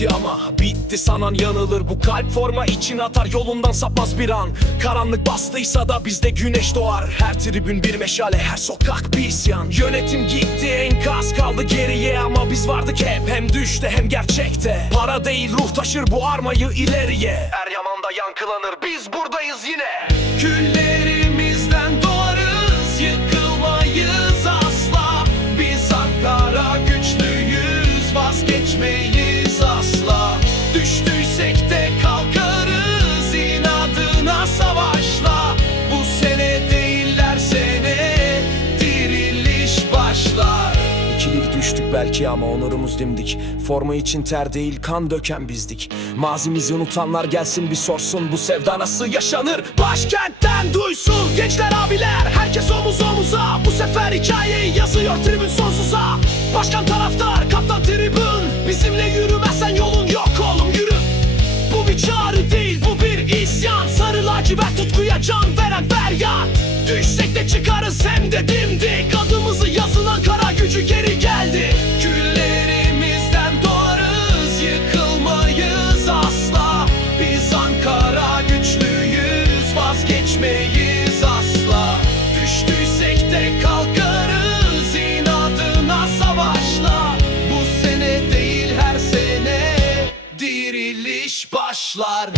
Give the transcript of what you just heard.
belki ama bitti sanan yanılır. Bu kalp forma için atar, yolundan sapmaz bir an. Karanlık bastıysa da bizde güneş doğar. Her tribün bir meşale, her sokak bir isyan. Yönetim gitti, enkaz kaldı geriye, ama biz vardık hep, hem düşte hem gerçekte. Para değil ruh taşır bu armayı ileriye. Eryaman'da yankılanır, biz buradayız yine. Küllerimizden doğarız, yıkılmayız asla. Biz Ankara güçlüyüz, vazgeçmeyiz asla. Düştüysek de kalkarız, inadına savaşla. Bu sene değiller sene, diriliş başlar. 2-1 düştük belki ama onurumuz dimdik. Forma için ter değil kan döken bizdik. Mazimizi unutanlar gelsin bir sorsun, bu sevda nasıl yaşanır? Başkentten duysun gençler abiler, herkes omuz omuza. Bu sefer hikayeyi yazıyor tribün sonsuza. Başkan taraftar, kaptan tribün, bizimle yürümezsen yolun yok oğlum, yürü. Bu bir çağrı değil, bu bir isyan. Sarı lacivert tutkuya can veren feryat. Düşsek de çıkarız hem de dimdik. Adımızı yazın, Ankara gücü geri geldi. Küllerimizden doğarız, yıkılmayız asla. Biz Ankara güçlüyüz, vazgeçmeyiz asla. Düştüysek de kalkarız, inadına savaşla. Bu sene değil her sene, diriliş başlar.